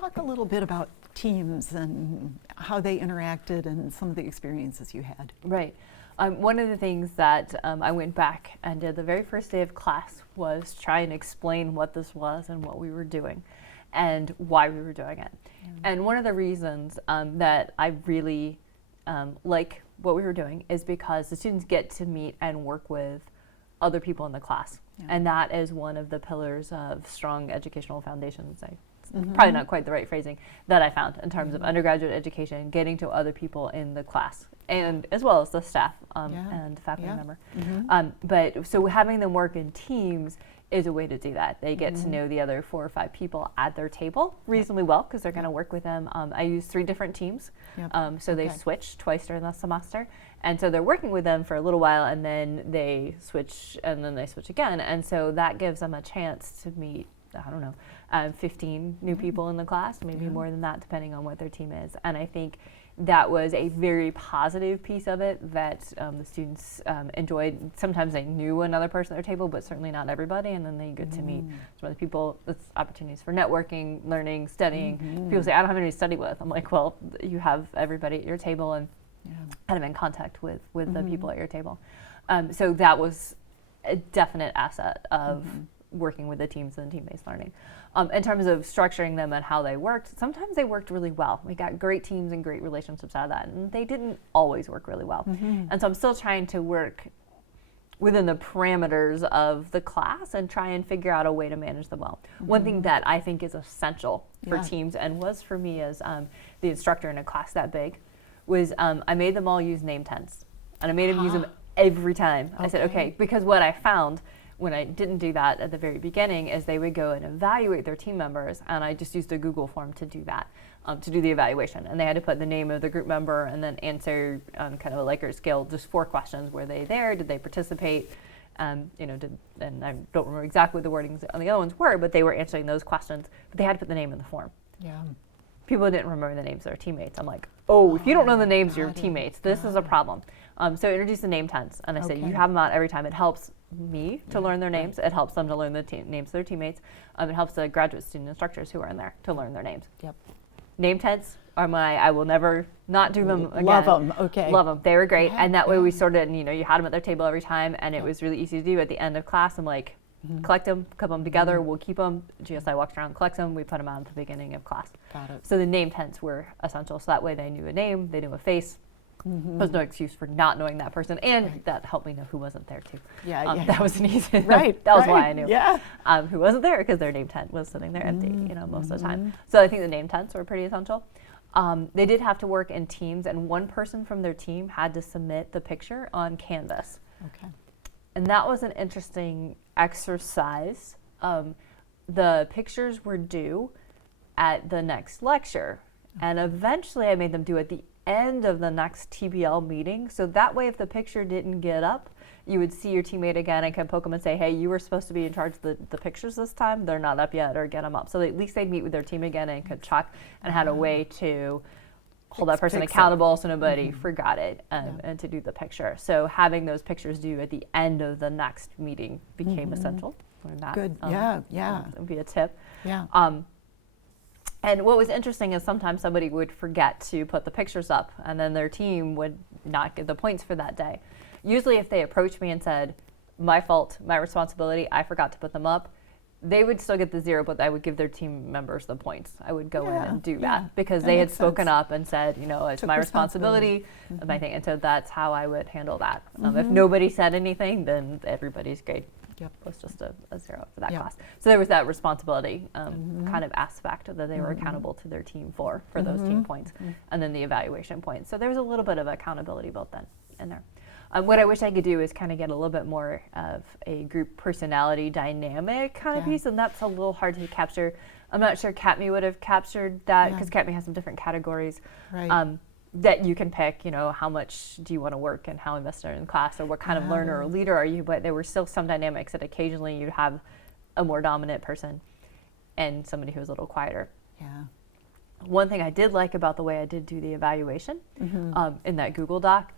talk a little bit about teams and how they interacted and some of the experiences you had? Right. One of the things that I went back and did the very first day of class was try and explain what this was and what we were doing and why we were doing it. And one of the reasons that I really like what we were doing is because the students get to meet and work with other people in the class. And that is one of the pillars of strong educational foundations. Probably not quite the right phrasing that I found in terms of undergraduate education, getting to other people in the class, and as well as the staff and faculty member. But so having them work in teams is a way to do that. They get to know the other 4 or 5 people at their table reasonably well because they're going to work with them. I use 3 different teams, so they switch twice during the semester. And so they're working with them for a little while, and then they switch, and then they switch again. And so that gives them a chance to meet, 15 new people in the class, maybe more than that, depending on what their team is. And I think that was a very positive piece of it that the students enjoyed. Sometimes they knew another person at their table, but certainly not everybody. And then they get to meet some other people. It's opportunities for networking, learning, studying. People say, I don't have anybody to study with. I'm like, well, you have everybody at your table and kind of in contact with the people at your table. So that was a definite asset of working with the teams and team-based learning. In terms of structuring them and how they worked, sometimes they worked really well. We got great teams and great relationships out of that, and they didn't always work really well. And so I'm still trying to work within the parameters of the class and try and figure out a way to manage them well. One thing that I think is essential for teams, and was for me as the instructor in a class that big, was I made them all use name tents. And I made them use them every time. I said, okay, because what I found when I didn't do that at the very beginning is they would go and evaluate their team members, and I just used a Google form to do that, to do the evaluation. And they had to put the name of the group member and then answer on kind of a Likert scale, just 4 questions. Were they there? Did they participate? And I don't remember exactly what the wordings on the other ones were, but they were answering those questions, but they had to put the name in the form. People didn't remember the names of their teammates. I'm like, if you don't know the names of your teammates, this is a problem. So I introduced the name tents, and I said, you have them out every time. It helps me to learn their names. It helps them to learn the names of their teammates. It helps the graduate student instructors who are in there to learn their names. Name tents are I will never not do them again. Love them, Love them. They were great. And that way we sorted, you had them at their table every time, and it was really easy to do at the end of class. I'm like, collect them, put them together, we'll keep them. GSI walks around, collects them, we put them out at the beginning of class. Got it. So the name tents were essential. So that way they knew a name, they knew a face. There was no excuse for not knowing that person, and that helped me know who wasn't there too. That was an easy. That was why I knew. Who wasn't there, because their name tent was sitting there empty, most of the time. So I think the name tents were pretty essential. They did have to work in teams, and one person from their team had to submit the picture on Canvas. And that was an interesting exercise. The pictures were due at the next lecture, and eventually I made them do at the end of the next TBL meeting, so that way if the picture didn't get up, you would see your teammate again and can poke them and say, hey, you were supposed to be in charge of the pictures this time, they're not up yet, or get them up. So at least they'd meet with their team again and could check and had a way to hold that person accountable so nobody forgot it, and to do the picture. So having those pictures due at the end of the next meeting became essential. Learned that. Good, It would be a tip. And what was interesting is sometimes somebody would forget to put the pictures up, and then their team would not get the points for that day. Usually if they approached me and said, my fault, my responsibility, I forgot to put them up, they would still get the 0, but I would give their team members the points. I would go in and do that because they had spoken up and said, it's my responsibility, my thing. And so that's how I would handle that. If nobody said anything, then everybody's grade was just a 0 for that class. So there was that responsibility kind of aspect that they were accountable to their team for those team points, and then the evaluation points. So there was a little bit of accountability built in there. What I wish I could do is kind of get a little bit more of a group personality dynamic kind of piece, and that's a little hard to capture. I'm not sure CATME would have captured that, because CATME has some different categories that you can pick, how much do you want to work and how invested in class, or what kind of learner or leader are you, but there were still some dynamics that occasionally you'd have a more dominant person and somebody who was a little quieter. One thing I did like about the way I did do the evaluation in that Google Doc,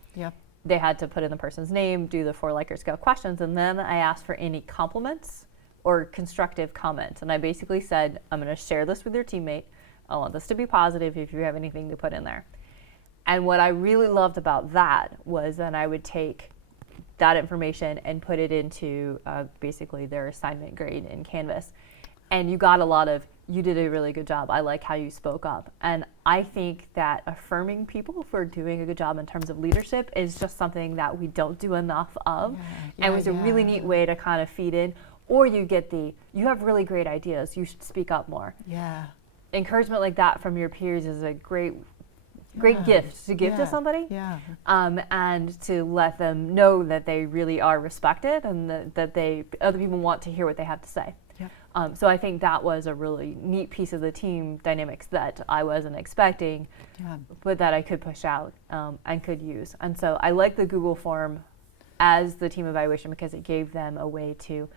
they had to put in the person's name, do the 4 Likert scale questions, and then I asked for any compliments or constructive comments. And I basically said, I'm going to share this with your teammate. I want this to be positive if you have anything to put in there. And what I really loved about that was then I would take that information and put it into basically their assignment grade in Canvas. And you got a lot of, you did a really good job. I like how you spoke up. And I think that affirming people for doing a good job in terms of leadership is just something that we don't do enough of. And it was a really neat way to kind of feed in. Or you get you have really great ideas, you should speak up more. Yeah. Encouragement like that from your peers is a great gift to give to somebody. Yeah. And to let them know that they really are respected and that other people want to hear what they have to say. Yep. So I think that was a really neat piece of the team dynamics that I wasn't expecting, but that I could push out and could use. And so I like the Google form as the team evaluation because it gave them a way to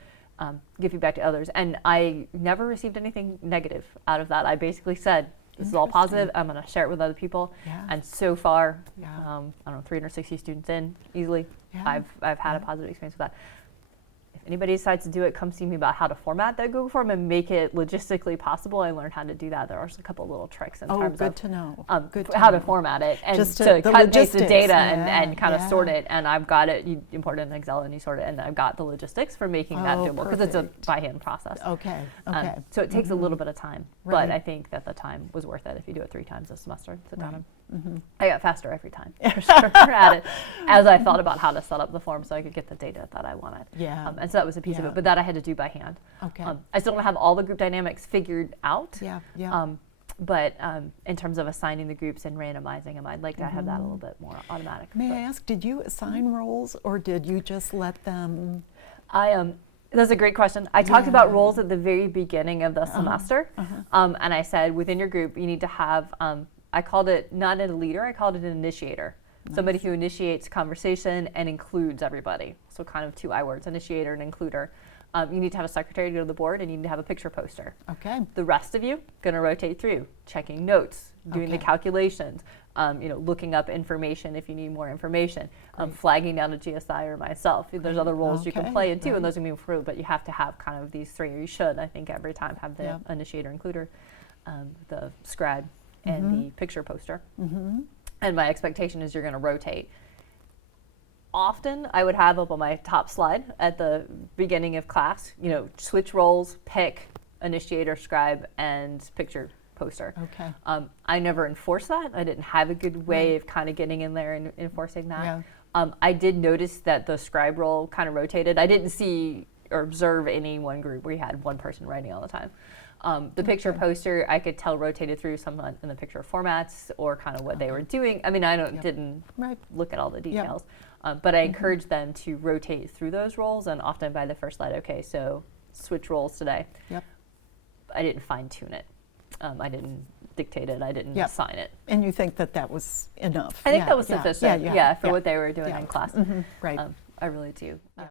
give feedback to others. And I never received anything negative out of that. I basically said, this is all positive. I'm going to share it with other people. Yeah. And so far, I don't know, 360 students in easily. Yeah. I've had a positive experience with that. If anybody decides to do it, come see me about how to format that Google form and make it logistically possible. I learned how to do that. There are a couple little tricks in terms good of to know. how to format it and Just to cut and paste the logistics. data and kind of sort it. And I've got it. You import it in Excel and you sort it. And I've got the logistics for making that doable because it's a Perfect. by hand process. Okay. So it takes a little bit of time, Right. but I think that the time was worth it if you do it 3 times a semester. Sit down Right. and I got faster every time for sure at it as I thought about how to set up the form so I could get the data that I wanted. Yeah. And so that was a piece of it, but that I had to do by hand. Okay. I still don't have all the group dynamics figured out. Yeah. But in terms of assigning the groups and randomizing them, I'd like to have that a little bit more automatic. May I ask, did you assign roles or did you just let them? That's a great question. I talked about roles at the very beginning of the semester, and I said within your group you need to have, I called it not a leader, I called it an initiator. Nice. Somebody who initiates conversation and includes everybody. So kind of 2 I words, initiator and includer. You need to have a secretary to go to the board and you need to have a picture poster. Okay. The rest of you going to rotate through, checking notes, doing the calculations, looking up information if you need more information, flagging down a GSI or myself. There's other roles you can play in too, and those are moving through, but you have to have kind of these 3, or you should, I think, every time have the initiator, includer, the scribe, and the picture poster. And my expectation is you're going to rotate. Often I would have up on my top slide at the beginning of class, switch roles, pick, initiator, scribe, and picture poster. Okay. I never enforced that. I didn't have a good way of kind of getting in there and enforcing that. I did notice that the scribe role kind of rotated. I didn't see or observe any one group where you had one person writing all the time. The picture poster, I could tell rotated through some in the picture formats or kind of what they were doing. I mean, I didn't look at all the details, but I encouraged them to rotate through those roles, and often by the first slide, okay, so switch roles today. I didn't fine tune it. I didn't dictate it. I didn't assign it. And you think that was enough? I think that was sufficient, for what they were doing in class. Right. I really do.